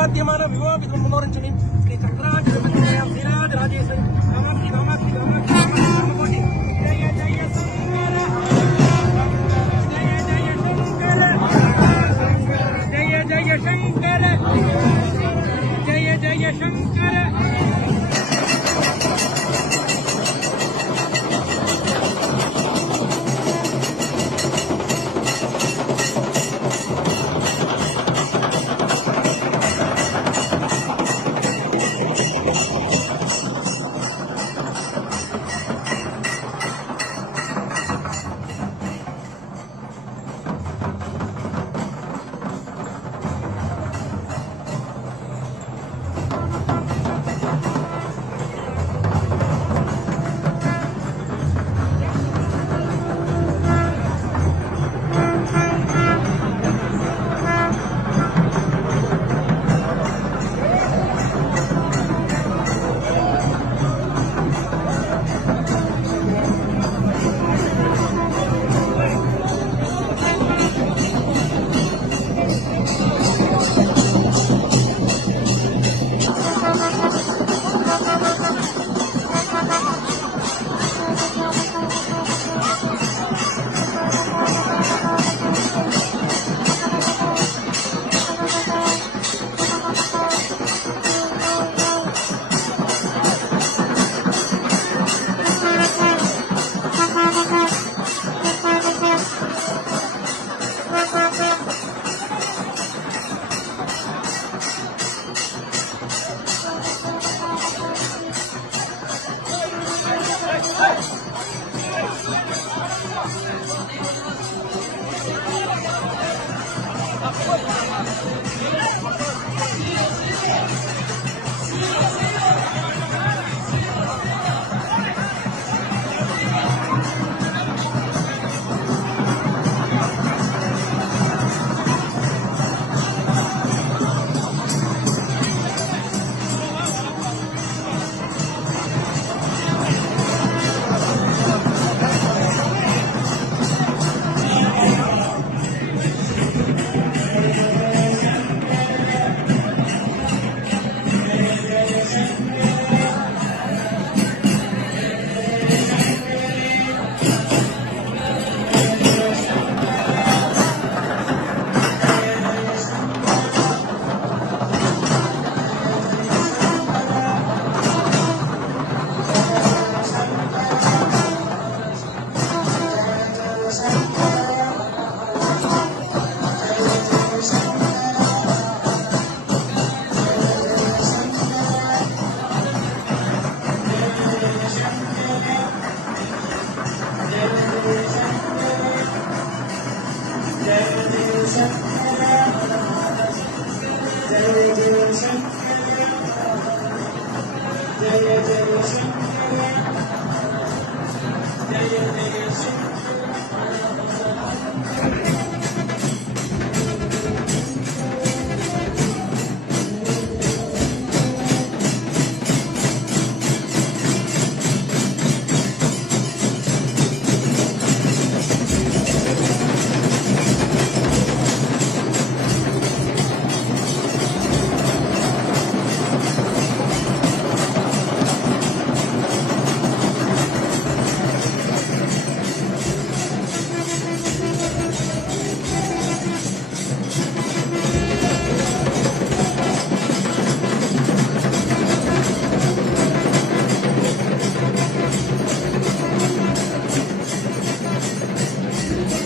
వివాద్యమాన వివాహిత మనోరంజని శ్రీ చక్రాంజలి శ్రీరాజ రాజేశ్వరి కామాక్షి కామాక్షి కామాక్షి కామకోటి జయ జయ శంకర జయ జయ శంకర జయ జయ శంకర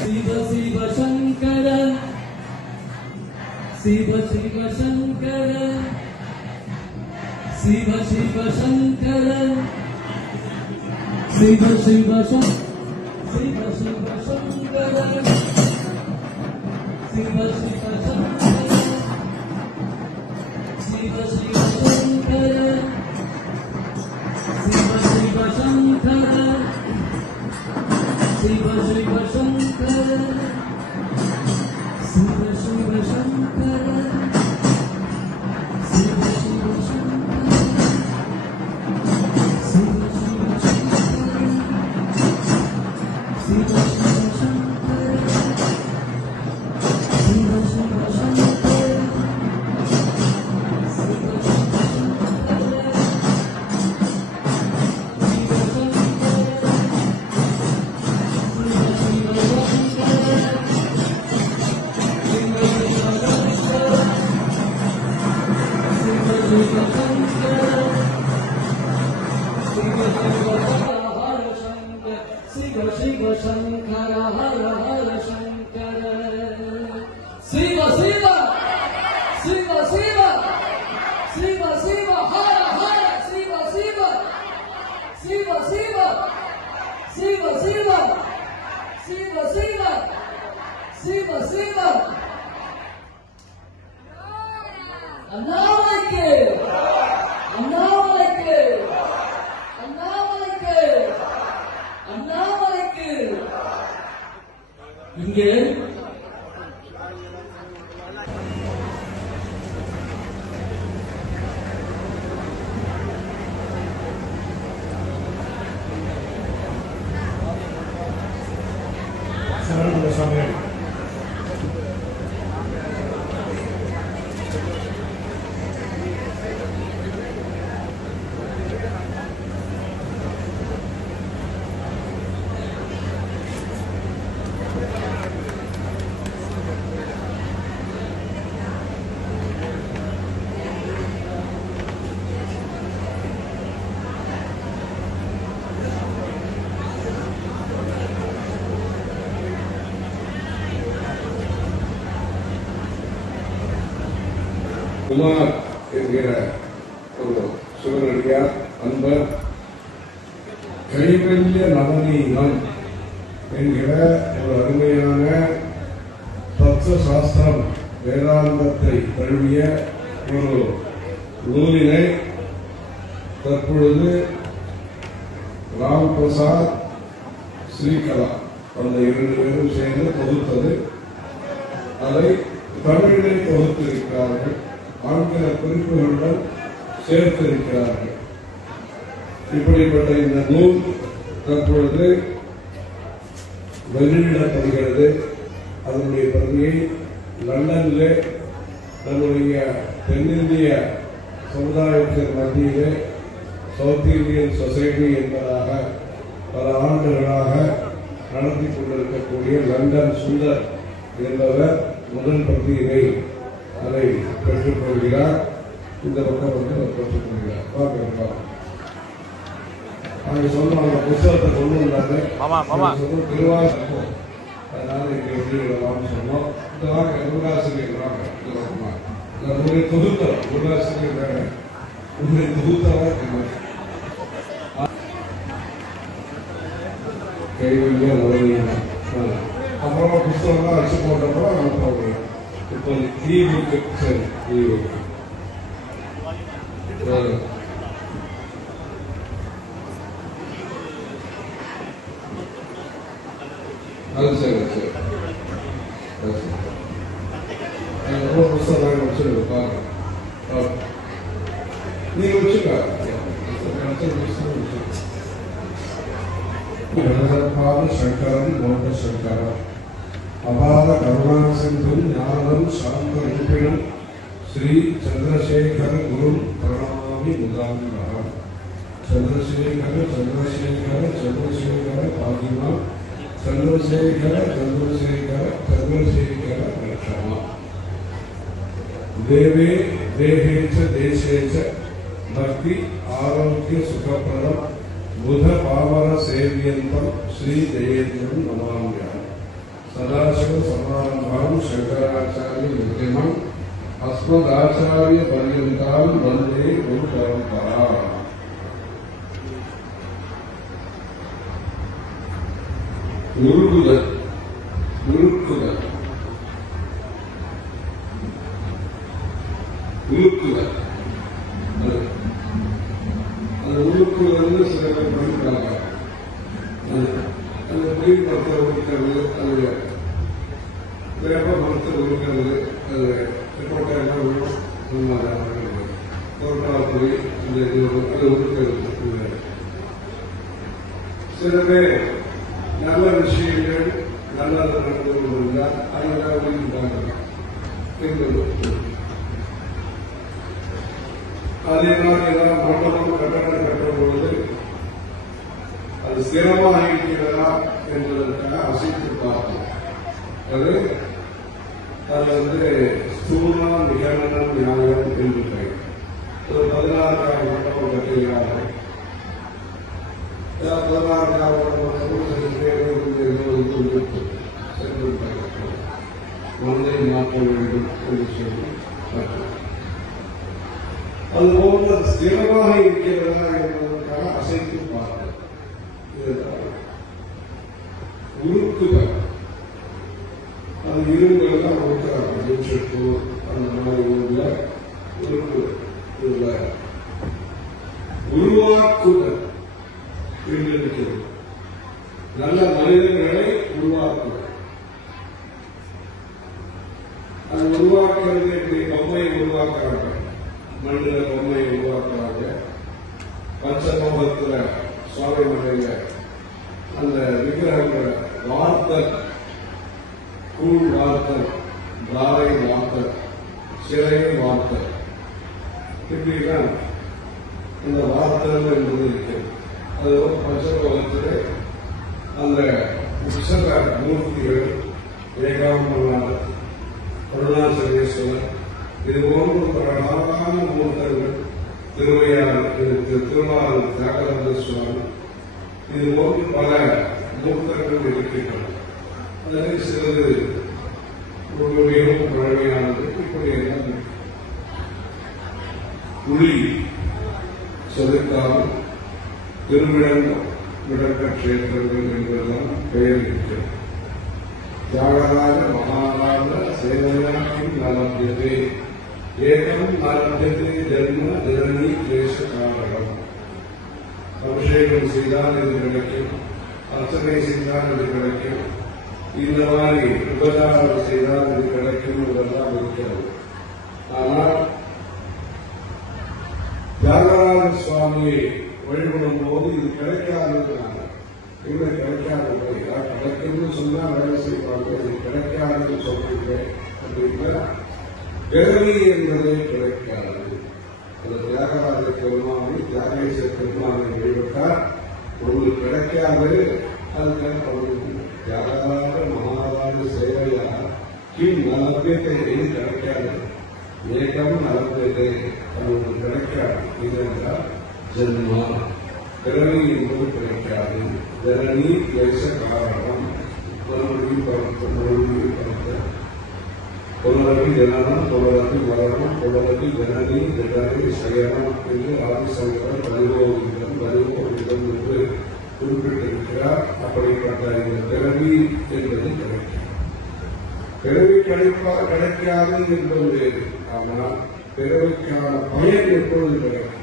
शिव शिव शंकर शिव शिव शंकर शिव शिव शंकर शिव शिव शंकर शिव शिव शंकर शिव शिव शंकर शिव शिव शंकर शिव शिव शंकर शिव शिव शंकर शिव शिव அண்ணாமலைக்கு அண்ணாமலைக்கு அண்ணாமலைக்கு அண்ணாமலைக்கு. இங்கே சரண சமயம் குமார் என்கிற ஒரு சிவனடியார் அன்பர் கைவல்ய நவநீதம் என்கிற ஒரு அருமையான தத்துவ சாஸ்திரம் வேதாந்தத்தை தழுவிய ஒரு நூலினை தற்பொழுது ராம் பிரசாத் ஸ்ரீகலா அந்த 2 பேரும் சேர்ந்து தொகுத்தது. அதை தமிழிலே தொகுத்திருக்கிறார்கள், ஆங்கில குறிப்புகளுடன் சேர்த்திருக்கிறார்கள். இப்படிப்பட்ட இந்த நூல் தற்பொழுது வெளியிடப்படுகிறது. அதனுடைய பிரதியை லண்டனிலே நம்முடைய தென்னிந்திய சமுதாயத்தின் மத்தியிலே சவுத் இந்தியன் சொசைட்டி என்பதாக பல ஆண்டுகளாக நடத்தி கொண்டிருக்கக்கூடிய லண்டன் சுந்தர் என்பவர் முதல் பிரதியினை அதை பெற்றுக் கொள்கிறார். இந்த பக்கம் வந்து அவர் பெற்றுக் கொள்கிறார். பார்க்கலாம். அவங்க சொன்ன அந்த புத்தகத்தை கொண்டு வந்தாங்க. திருவாசகம் அதனால இங்கே வெளியிடலாம்னு சொன்னோம். இந்த வாங்க குருவாசிரியர் வாங்க. உங்களுடைய தொகுத்தம் குருவாசிரியர் வேற உங்களுடைய தொகுத்தவா கைவல்ய நவநீதம். அப்புறமா புத்தகம்லாம் வச்சு போட்டப்போ இப்போ தீவுக்கு சரி தீவுக்கு அது சரி சரி ரொம்ப புத்தகம் வச்சுருங்க பாருங்க. நீங்க வச்சுக்க சங்கரன் மோக சங்கரம் அபார கருணா சிந்தும் ஞானம் சாந்த ரூபிணம் ஸ்ரீ சந்திரசேகர குரு பிரணாமி முதாந்தரம். சந்திரசேகர சந்திரசேகர சந்திரசேகர பாகிமா சந்திரசேகர சந்திரசேகர சந்திரசேகர ரட்சமா. தேவே தேகேச்ச தேசேச்ச பக்தி ஆரோக்கிய சுகப்பிரதம் புத பாவர சேவியந்தம் ஸ்ரீ ஜெயேந்திரம் நமாமியாம். சதாசிவ சமாரம்பாம் சங்கராச்சாரிய மத்தியமம் அஸ்மதாச்சாரிய பர்யந்தாம் வந்தே குரு பரம்பரா. உருகுதல் உருக்குதல் உருக்குதல் அந்த உருக்குதல் சில பேர் படிக்கிறாங்க. அந்த புயல் மரத்தை உருக்கிறது, அது வேப்ப மரத்தை உருக்கிறது, அது கோட்டை எல்லாம் பொருட்காலத்துறை அந்த அது உருக்கிறது. சில பேர் நல்ல விஷயங்கள் நல்லது நடந்து கொண்டிருந்தால் அதுக்காக அதே மாதிரி ஏதாவது மண்டபம் கட்டடம் கட்டும் பொழுது அது சிரமமாக இருக்கிறதா என்பதற்காக அசைத்து பார்க்கும். அது ஸ்தூலா நிகமனம் நியாயம் என்று பெயர். ஒரு 16,000 மண்டபம் கட்டுகிறார்கள். 16,000 மனதை மாற்ற வேண்டும் என்று சொல்லி அது போன்ற ஸ்திரமாக இருக்கிறதா என்பதற்காக அசைத்து பார்க்க உருக்குதல். அது இரும்புகள் தான் உருக்கிறாங்க. அந்த மாதிரி ஊரில் ஒரு மண்ணில் பொம்மையை உருவாக்குறாங்க. பஞ்சலோகத்துல சுவாமி மலையில அந்த விக்கிரகங்களை வார்த்தல், கூழ் வார்த்தல், தாரை வார்த்தல், சிறையை வார்த்தல், இப்படிதான் இந்த வார்த்தல் என்பது இருக்கிறது. அது ஒரு பஞ்சலோகத்திலே அந்த உற்சவ மூர்த்திகள் ஏகாம்பரநாதர், அருணாச்சலேஸ்வரர், இது போன்ற அழகான மூர்த்தங்கள், திருவையாறு, திருவாரூர் தியாகராஜ சுவாமி, இது போன்று பல மூர்த்தங்கள் இருக்கின்றன. அதில் சிறிது மிகவும் பழமையானது. இப்படி எல்லாம் குழி செலுத்தாமல் திருவிடங்க கஷேத்திரங்கள் என்பதெல்லாம் பெயர் இருக்கிறது. தியாகராஜ மகாராஜ சேவையாக்கும் நலபியதே ஏகம் நலபியதே ஜென்ம நிரணி கிளேச காரணம். அபிஷேகம் செய்தால் இது கிடைக்கும், அர்ச்சனை செய்தால் இது கிடைக்கும், இந்த மாதிரி உபச்சாரம் செய்தால் இது கிடைக்கும் இதெல்லாம் இருக்கிறது. ஆனால் தியாகராஜ சுவாமியை வழிபடும் போது இது கிடைக்காதுங்கிறாங்க. இல்லை, கிடைக்காது, கிடைக்கும்னு சொன்னா வேலை செய்வாங்க. இது கிடைக்காதுன்னு சொல்றீங்க அப்படின்னா பிறவி என்பதே கிடைக்காது. அந்த தியாகராஜ பெருமானை, தியாகேஸ்வர பெருமானை வழிபட்டால் உங்களுக்கு கிடைக்காது. அதுக்காக தியாகராஜ மகாராஜ சேவையா கீழ் நலப்பேட்டை எது கிடைக்காது, ஏகம் நலப்பேட்டை அவங்களுக்கு கிடைக்காது. இதென்றால் ஜென்மா பிறவி என்பது கிடைக்காது. ஜனனி கிளேச காரணம். மறுபடியும் பருத்த, மறுபடியும் பருத்த, புலரவி ஜனனம், புலரவி மரணம், புலரவி ஜனனி ஜனனி சயனம் என்று ஆதிசங்கரர் பதிவோவிதம் என்று குறிப்பிட்டிருக்கிறார். அப்படிப்பட்ட இந்த பிறவி என்பது கிடைக்கும். பிறவி கிடைக்காது என்பது வேறு. ஆனால் பிறவிக்கான பயன் எப்பொழுது கிடைக்கும்?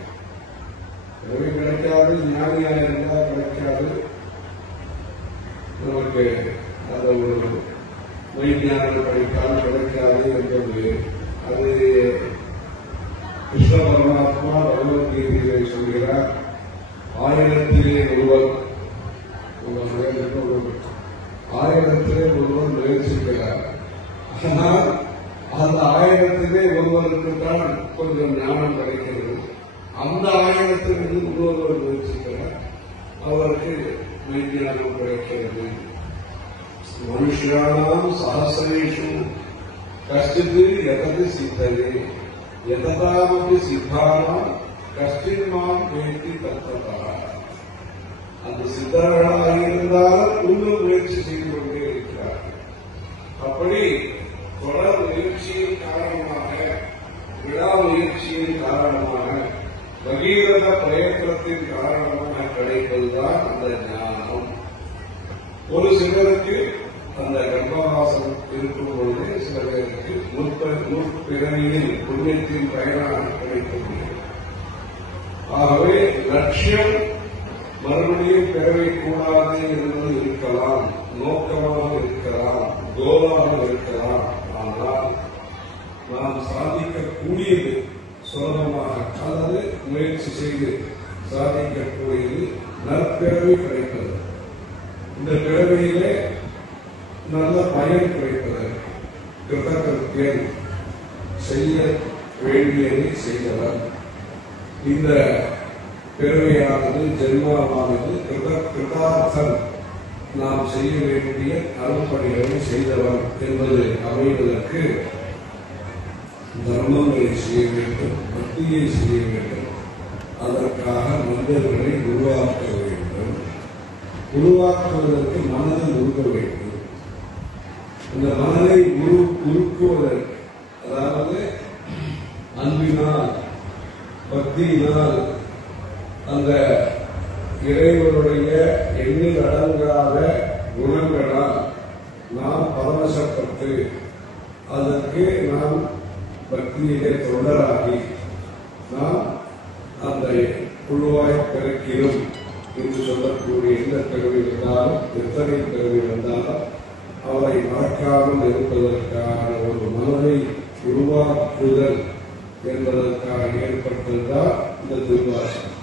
பிறவி கிடைக்காது, ஞானியாக இருந்தால் கிடைக்காது. நமக்கு அந்த ஒரு வைஞானம் படித்தால் கிடைக்காது என்பது அது கிருஷ்ண பரமாத்மா பகவத்கீதையை சொல்கிறார். ஆயிரத்திலே ஒருவர் முயற்சிக்கிறார். ஆனால் அந்த ஆயிரத்திலே ஒருவருக்கு தான் கொஞ்சம் ஞானம் கிடைக்கிறது. அந்த ஆயிரத்திலிருந்து இன்னொருவர் முயற்சிக்கிறார், அவருக்கு விஞ்ஞானம் கிடைக்கிறது. மனுஷானாம் சஹசிரேஷு கஷ்டித்து எதது சித்தரே எததாமபி சித்தானாம் கஷ்டின்மாம் வேட்டி தத்ததா. அந்த சித்தர்களாக இருந்தாலும் இன்னும் முயற்சி செய்து கொண்டே இருக்கிறார். அப்படி தொடர் முயற்சியின் காரணமாக, விடாமுயற்சியின் காரணமாக, பகீரத பிரயத்தனத்தின் காரணமாக கிடைப்பதுதான் அந்த ஞானம். ஒரு சிலருக்கு அந்த கர்ப்பவாசம் இருக்கும் பொழுது, சில பேருக்கு முற்பிறவியில் புண்ணியத்தின் பயனாக கிடைக்கக்கூடிய. ஆகவே லட்சியம் மறுபடியும் பெறவைக்கூடாது என்பது இருக்கலாம், நோக்கமாக இருக்கலாம், கோலாக இருக்கலாம். ஆனால் நாம் சாதிக்கக்கூடியது சுலபமாக, அதாவது முயற்சி செய்து சாதிக்கக்கூடியது நற்பிறவி கிடைப்பது. இந்த பிறவியிலே நல்ல பயன் கிடைப்பது, கிருதகிருத்தியன் செய்ய வேண்டியதை செய்தவர். இந்த பிறவியானது, ஜென்மாவானது கிருதார்த்தன், நாம் செய்ய வேண்டிய அருள்பணிகளை செய்தவர் என்பது அமைவதற்கு தர்மங்களை செய்ய வேண்டும், பக்தியை செய்ய வேண்டும். அதற்காக மனிதர்களை உருவாக்க வேண்டும். உருவாக்குவதற்கு மனதை உருக்க வேண்டும். இந்த மனதை உருக்குவதற்கு, அதாவது அன்பினால், பக்தியினால், அந்த இறைவனுடைய எண்ணில் அடங்காத குணங்களால் நாம் பரவசப்பட்டு அதற்கு நாம் பக்தியிலே தொடராகி நாம் அந்த குழுவாய் பிறக்கிறோம் என்று சொல்லக்கூடிய எந்த பிறவி இருந்தாலும், எத்தனை பிறவி இருந்தாலும் அவரை மறக்காமல் இருப்பதற்கான ஒரு மனதை உருவாக்குதல் என்பதற்காக ஏற்பட்டதுதான் இந்த திருவாசகம்.